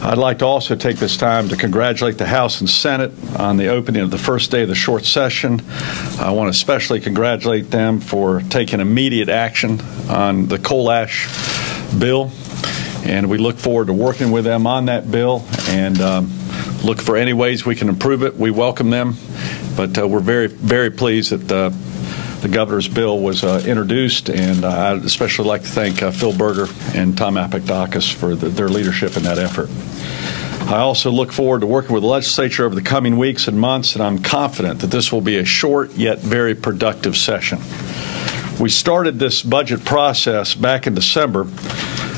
I'd like to also take this time to congratulate the House and Senate on the opening of the first day of the short session. I want to especially congratulate them for taking immediate action on the coal ash bill, and we look forward to working with them on that bill and look for any ways we can improve it. We welcome them, but we're very, very pleased that the governor's bill was introduced, and I'd especially like to thank Phil Berger and Tom Apicdakis for their leadership in that effort. I also look forward to working with the legislature over the coming weeks and months, and I'm confident that this will be a short yet very productive session. We started this budget process back in December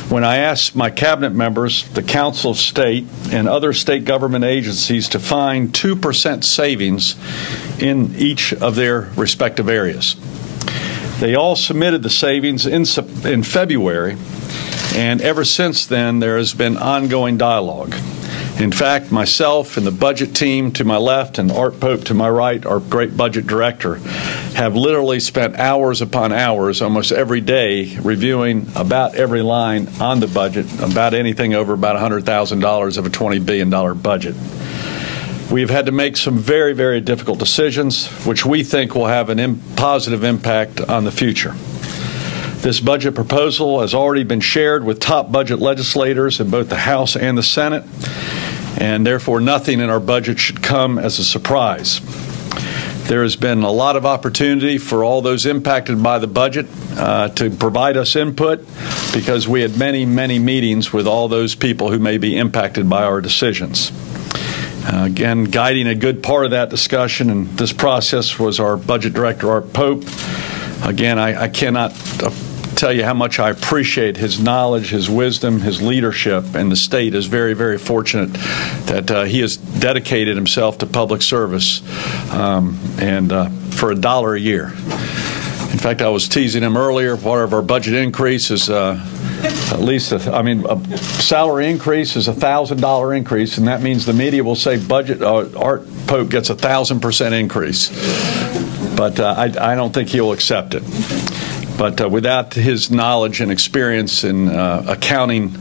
when I asked my cabinet members, the Council of State, and other state government agencies to find 2% savings in each of their respective areas. They all submitted the savings in February, and ever since then there has been ongoing dialogue. In fact, myself and the budget team to my left and Art Pope to my right, our great budget director, have literally spent hours upon hours almost every day reviewing about every line on the budget, about anything over about $100,000 of a $20 billion budget. We've had to make some very, very difficult decisions, which we think will have a positive impact on the future. This budget proposal has already been shared with top budget legislators in both the House and the Senate, and therefore nothing in our budget should come as a surprise. There has been a lot of opportunity for all those impacted by the budget to provide us input, because we had many, many meetings with all those people who may be impacted by our decisions. Again, guiding a good part of that discussion and this process was our budget director, Art Pope. Again, I cannot tell you how much I appreciate his knowledge, his wisdom, his leadership, and the state is very, very fortunate that he has dedicated himself to public service and for $1 a year. In fact, I was teasing him earlier. Part of our budget increase is at least, a salary increase is a $1,000 increase, and that means the media will say Art Pope gets 1,000% increase. But I don't think he'll accept it. But without his knowledge and experience in accounting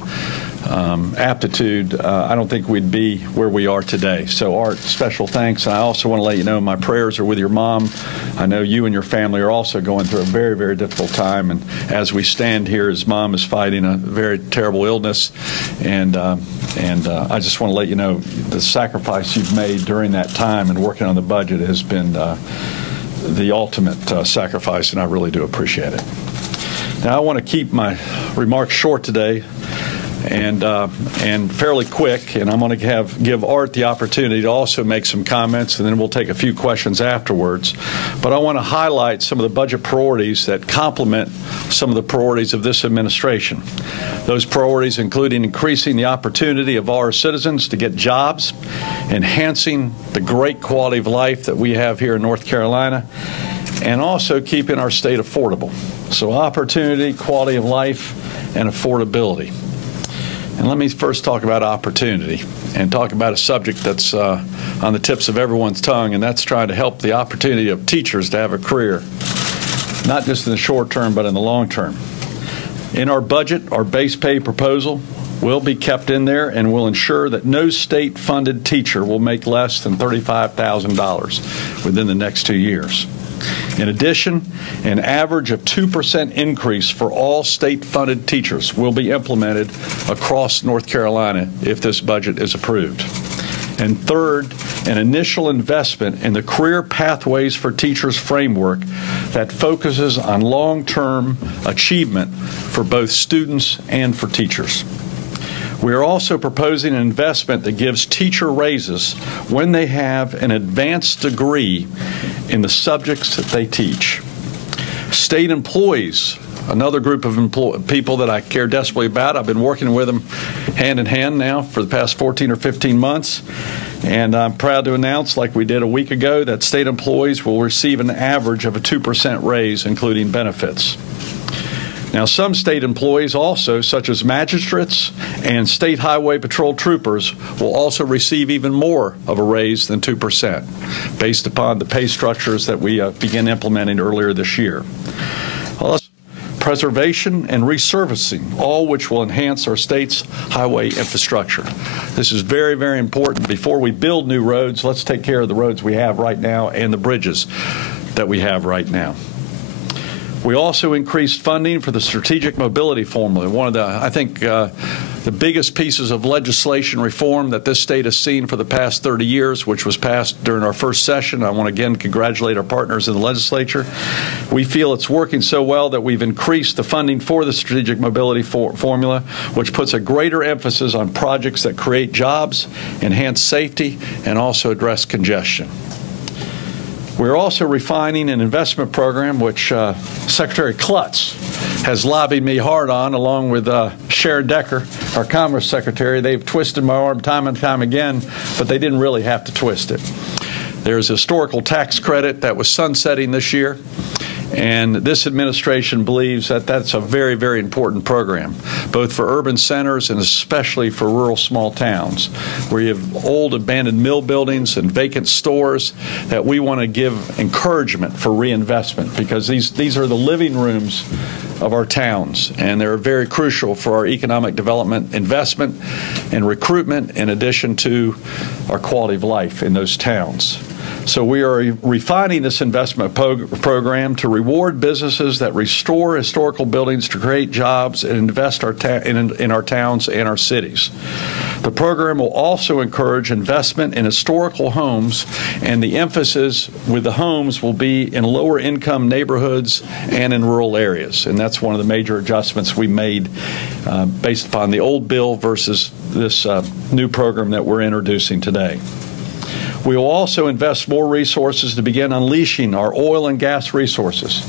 aptitude, I don't think we'd be where we are today. So, Art, special thanks. And I also want to let you know my prayers are with your mom. I know you and your family are also going through a very, very difficult time. And as we stand here, his mom is fighting a very terrible illness. And I just want to let you know the sacrifice you've made during that time and working on the budget has been the ultimate sacrifice, and I really do appreciate it. Now, I want to keep my remarks short today and fairly quick, and I'm going to give Art the opportunity to also make some comments, and then we'll take a few questions afterwards. But I want to highlight some of the budget priorities that complement some of the priorities of this administration. Those priorities including increasing the opportunity of our citizens to get jobs, enhancing the great quality of life that we have here in North Carolina, and also keeping our state affordable. So opportunity, quality of life, and affordability. And let me first talk about opportunity and talk about a subject that's on the tips of everyone's tongue, and that's trying to help the opportunity of teachers to have a career, not just in the short term, but in the long term. In our budget, our base pay proposal will be kept in there and will ensure that no state-funded teacher will make less than $35,000 within the next 2 years. In addition, an average of 2% increase for all state-funded teachers will be implemented across North Carolina if this budget is approved. And third, an initial investment in the Career Pathways for Teachers framework that focuses on long-term achievement for both students and for teachers. We are also proposing an investment that gives teacher raises when they have an advanced degree in the subjects that they teach. State employees, another group of people that I care desperately about. I've been working with them hand in hand now for the past 14 or 15 months. And I'm proud to announce, like we did a week ago, that state employees will receive an average of a 2% raise, including benefits. Now, some state employees also, such as magistrates and state highway patrol troopers, will also receive even more of a raise than 2%, based upon the pay structures that we began implementing earlier this year. preservation, and resurfacing, all which will enhance our state's highway infrastructure. This is very, very important. Before we build new roads, let's take care of the roads we have right now and the bridges that we have right now. We also increased funding for the strategic mobility formula, one of the, I think, the biggest pieces of legislation reform that this state has seen for the past 30 years, which was passed during our first session. I want to again congratulate our partners in the legislature. We feel it's working so well that we've increased the funding for the strategic mobility formula, which puts a greater emphasis on projects that create jobs, enhance safety, and also address congestion. We're also refining an investment program which Secretary Klutz has lobbied me hard on, along with Sharon Decker, our Commerce Secretary. They've twisted my arm time and time again, but they didn't really have to twist it. There's a historical tax credit that was sunsetting this year, and this administration believes that that's a very, very important program, both for urban centers and especially for rural small towns, where you have old abandoned mill buildings and vacant stores that we want to give encouragement for reinvestment, because these are the living rooms of our towns, and they're very crucial for our economic development, investment, and recruitment, in addition to our quality of life in those towns. So we are refining this investment program to reward businesses that restore historical buildings to create jobs and invest in our towns and our cities. The program will also encourage investment in historical homes, and the emphasis with the homes will be in lower income neighborhoods and in rural areas. And that's one of the major adjustments we made based upon the old bill versus this new program that we're introducing today. We will also invest more resources to begin unleashing our oil and gas resources.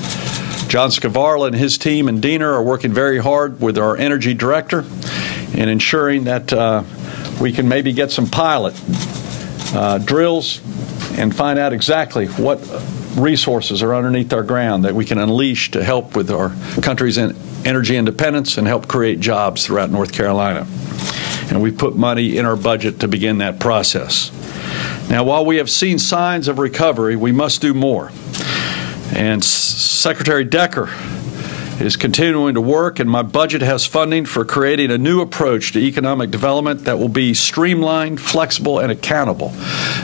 John Scavarla and his team in Diener are working very hard with our energy director in ensuring that we can maybe get some pilot drills and find out exactly what resources are underneath our ground that we can unleash to help with our country's energy independence and help create jobs throughout North Carolina. And we put money in our budget to begin that process. Now, while we have seen signs of recovery, we must do more. And Secretary Decker is continuing to work, and my budget has funding for creating a new approach to economic development that will be streamlined, flexible, and accountable,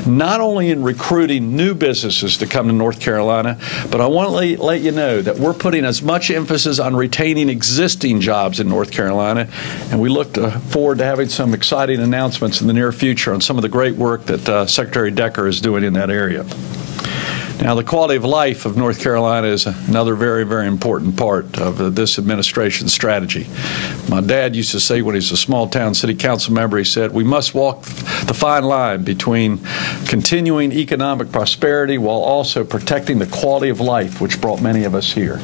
not only in recruiting new businesses to come to North Carolina, but I want to let you know that we're putting as much emphasis on retaining existing jobs in North Carolina, and we look forward to having some exciting announcements in the near future on some of the great work that Secretary Decker is doing in that area. Now, the quality of life of North Carolina is another very, very important part of this administration's strategy. My dad used to say when he was a small-town city council member, he said, we must walk the fine line between continuing economic prosperity while also protecting the quality of life, which brought many of us here.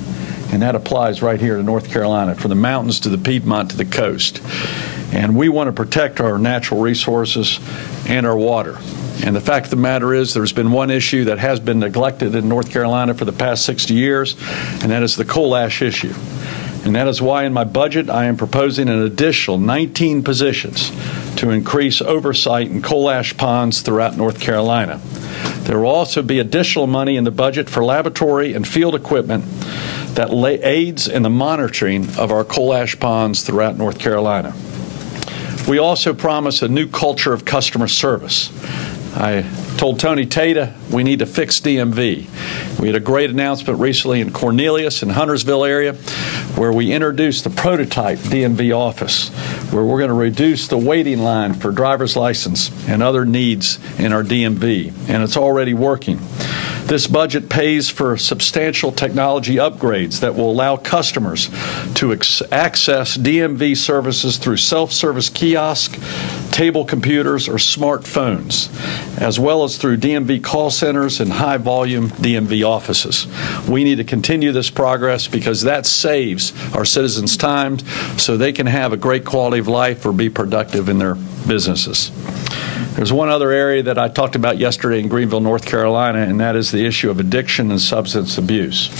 And that applies right here to North Carolina, from the mountains to the Piedmont to the coast. And we want to protect our natural resources and our water. And the fact of the matter is there's been one issue that has been neglected in North Carolina for the past 60 years, and that is the coal ash issue. And that is why in my budget I am proposing an additional 19 positions to increase oversight in coal ash ponds throughout North Carolina. There will also be additional money in the budget for laboratory and field equipment that aids in the monitoring of our coal ash ponds throughout North Carolina. We also promise a new culture of customer service. I told Tony Tata we need to fix DMV. We had a great announcement recently in Cornelius and Huntersville area where we introduced the prototype DMV office, where we're going to reduce the waiting line for driver's license and other needs in our DMV, and it's already working. This budget pays for substantial technology upgrades that will allow customers to access DMV services through self-service kiosk, table computers, or smartphones, as well as through DMV call centers and high-volume DMV offices. We need to continue this progress because that saves our citizens time so they can have a great quality of life or be productive in their businesses. There's one other area that I talked about yesterday in Greenville, North Carolina, and that is the issue of addiction and substance abuse.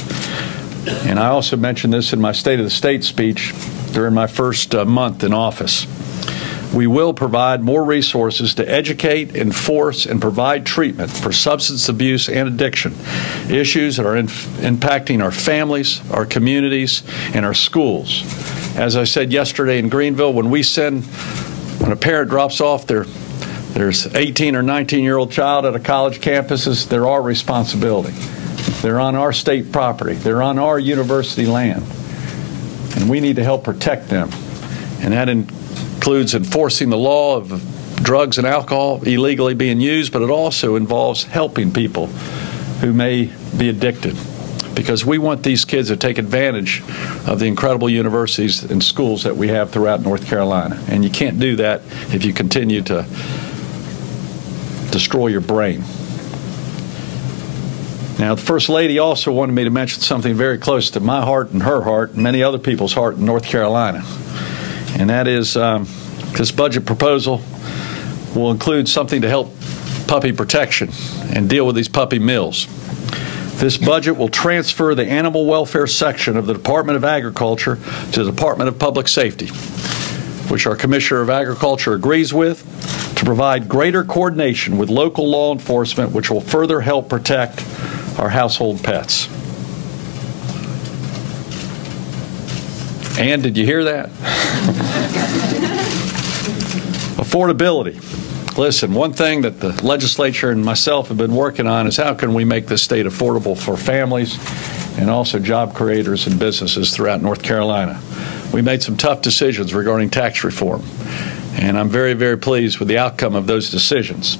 And I also mentioned this in my State of the State speech during my first month in office. We will provide more resources to educate, enforce, and provide treatment for substance abuse and addiction, issues that are impacting our families, our communities, and our schools. As I said yesterday in Greenville, when a parent drops off their 18 or 19-year-old child at a college campus, they're our responsibility. They're on our state property. They're on our university land. And we need to help protect them. And that includes enforcing the law of drugs and alcohol illegally being used, but it also involves helping people who may be addicted, because we want these kids to take advantage of the incredible universities and schools that we have throughout North Carolina. And you can't do that if you continue to destroy your brain. Now, the First Lady also wanted me to mention something very close to my heart and her heart and many other people's heart in North Carolina. And that is this budget proposal will include something to help puppy protection and deal with these puppy mills. This budget will transfer the animal welfare section of the Department of Agriculture to the Department of Public Safety, which our Commissioner of Agriculture agrees with, to provide greater coordination with local law enforcement, which will further help protect our household pets. And did you hear that? Affordability. Listen, one thing that the legislature and myself have been working on is how can we make this state affordable for families and also job creators and businesses throughout North Carolina. We made some tough decisions regarding tax reform, and I'm very, very pleased with the outcome of those decisions.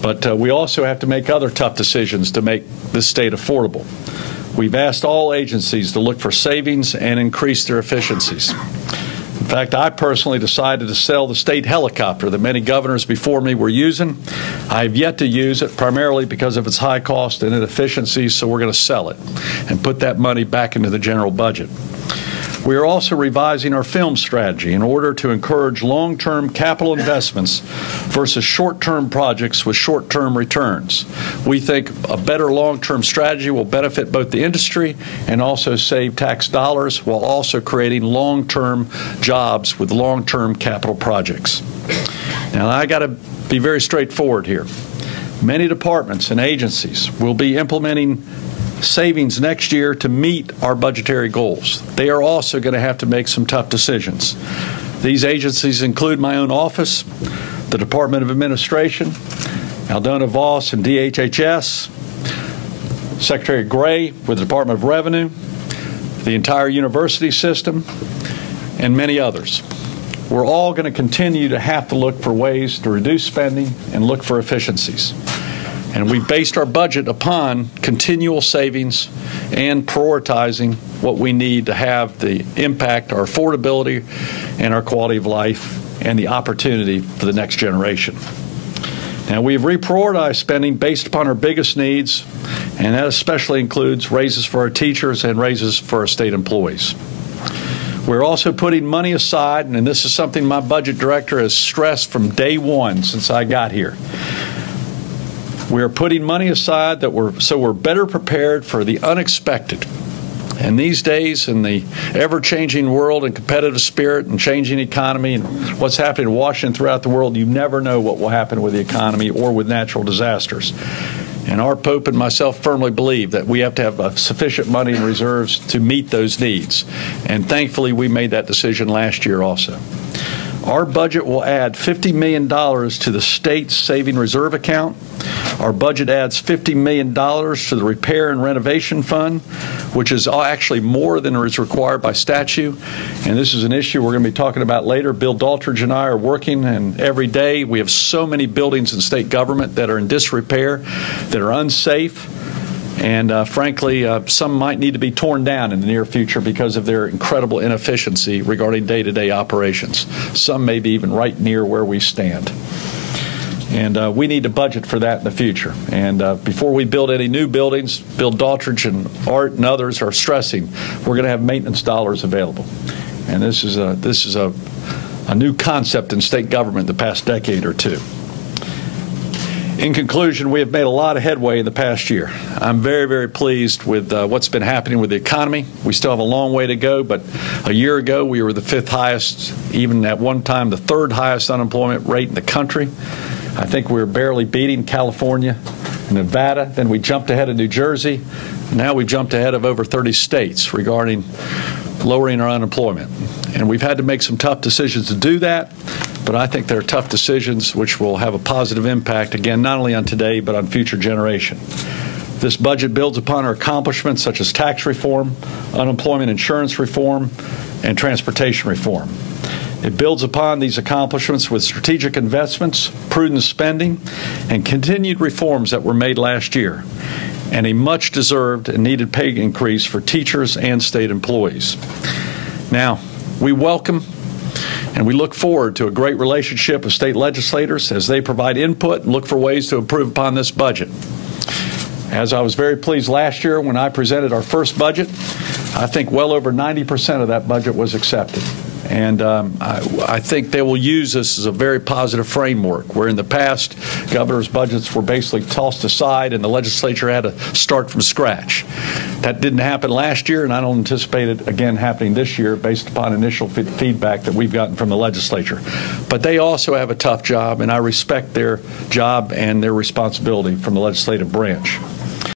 But we also have to make other tough decisions to make this state affordable. We've asked all agencies to look for savings and increase their efficiencies. In fact, I personally decided to sell the state helicopter that many governors before me were using. I have yet to use it, primarily because of its high cost and inefficiencies, so we're going to sell it and put that money back into the general budget. We are also revising our film strategy in order to encourage long-term capital investments versus short-term projects with short-term returns. We think a better long-term strategy will benefit both the industry and also save tax dollars, while also creating long-term jobs with long-term capital projects. Now, I got to be very straightforward here. Many departments and agencies will be implementing savings next year to meet our budgetary goals. They are also going to have to make some tough decisions. These agencies include my own office, the Department of Administration, Aldona Voss and DHHS, Secretary Gray with the Department of Revenue, the entire university system, and many others. We're all going to continue to have to look for ways to reduce spending and look for efficiencies. And we based our budget upon continual savings and prioritizing what we need to have the impact, our affordability, and our quality of life, and the opportunity for the next generation. Now, we've reprioritized spending based upon our biggest needs, and that especially includes raises for our teachers and raises for our state employees. We're also putting money aside, and this is something my budget director has stressed from day one since I got here. We are putting money aside so we're better prepared for the unexpected. And these days, in the ever-changing world and competitive spirit and changing economy and what's happening in Washington throughout the world, you never know what will happen with the economy or with natural disasters. And our Pope and myself firmly believe that we have to have sufficient money in reserves to meet those needs. And thankfully, we made that decision last year also. Our budget will add $50 million to the state's saving reserve account. Our budget adds $50 million to the repair and renovation fund, which is actually more than is required by statute. And this is an issue we're going to be talking about later. Bill Daltridge and I are working, and every day we have so many buildings in state government that are in disrepair, that are unsafe. And frankly, some might need to be torn down in the near future because of their incredible inefficiency regarding day-to-day operations. Some may be even right near where we stand. And we need to budget for that in the future. And before we build any new buildings, Bill Daltridge and Art and others are stressing we're going to have maintenance dollars available. And this is a new concept in state government the past decade or two. In conclusion, we have made a lot of headway in the past year. I'm very, very pleased with what's been happening with the economy. We still have a long way to go, but a year ago we were the 5th highest, even at one time the 3rd highest unemployment rate in the country. I think we were barely beating California and Nevada. Then we jumped ahead of New Jersey. Now we've jumped ahead of over 30 states regarding lowering our unemployment. And we've had to make some tough decisions to do that, but I think they're tough decisions which will have a positive impact, again, not only on today, but on future generation. This budget builds upon our accomplishments such as tax reform, unemployment insurance reform, and transportation reform. It builds upon these accomplishments with strategic investments, prudent spending, and continued reforms that were made last year, and a much-deserved and needed pay increase for teachers and state employees. Now, we welcome and we look forward to a great relationship with state legislators as they provide input and look for ways to improve upon this budget. As I was very pleased last year when I presented our first budget, I think well over 90% of that budget was accepted. And I think they will use this as a very positive framework, where in the past, governors' budgets were basically tossed aside and the legislature had to start from scratch. That didn't happen last year, and I don't anticipate it again happening this year based upon initial feedback that we've gotten from the legislature. But they also have a tough job, and I respect their job and their responsibility from the legislative branch.